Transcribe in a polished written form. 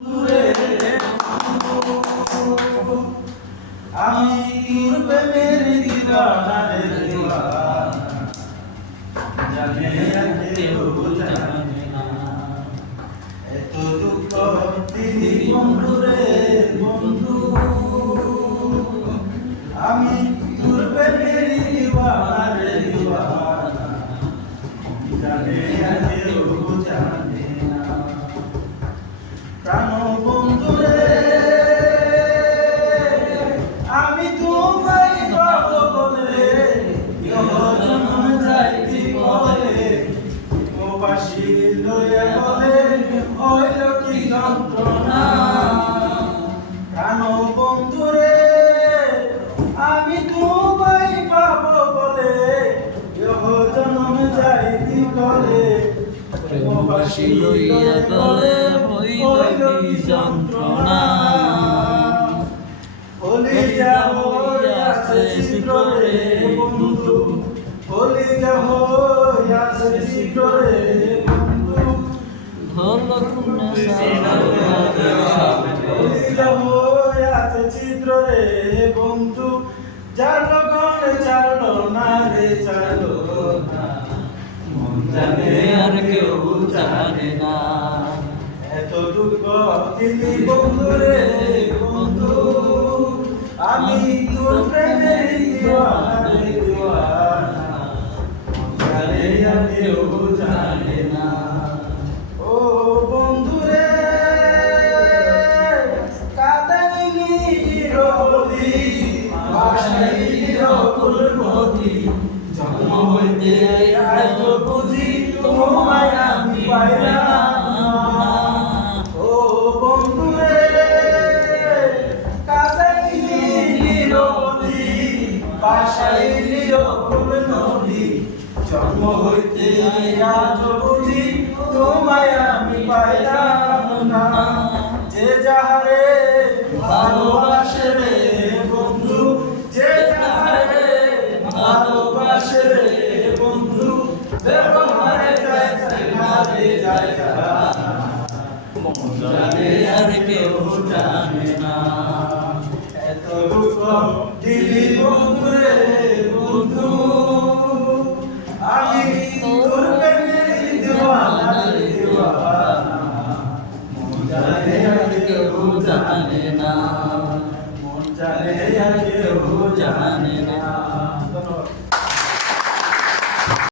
আমি প্রেমের দিওয়ানা রে দিওয়ানা, জানে কেউ জানে না। এত দুঃখ দিদি বন্ধু রে বন্ধু, আমি তোর প্রেমের দিওয়ানা রে দিওয়ানা, জানে কেউ জানে না। প্রাণ বন্ধু রে, আমি তোমায় পাবো বলে জনম যাইতি বলে, প্রবাসী লইয়া বলে হইল কি যন্ত্রণা। প্রাণ বন্ধু রে, আমি তোমায় পাবো বলে জনম যাইতি বলে, প্রবাসী লইয়া বলে হইল কি যন্ত্রণা। হলিয়া হইয়াছে চিত্র রে বন্ধু, হলিয়া হইয়াছে চিত্র রে বন্ধু, হলিয়া হইয়াছে চিত্র রে বন্ধু, চালো গনে চালো না রে চালো না, মন জানে আর কেউ জানে না। এত দুঃখ দিলি বন্ধু রে বন্ধু, আমি তোর প্রেমের দিওয়ানা রে দিওয়ানা, জানে আর কেউ জানে না। ও বন্ধু রে, কাঁদাইলি রবি ভাষাইলি রকুল মতি, জন্ম হইতে আজ বুঝি তোমায় আমি পাইলাম না। ও বন্ধু রে, কাঁদাইলি রবি ভাষাইলি রকুল নদী, জন্ম হইতে আজ বুঝি তোমায় আমি পাইলাম না। যে যাহারে ভালোবাসে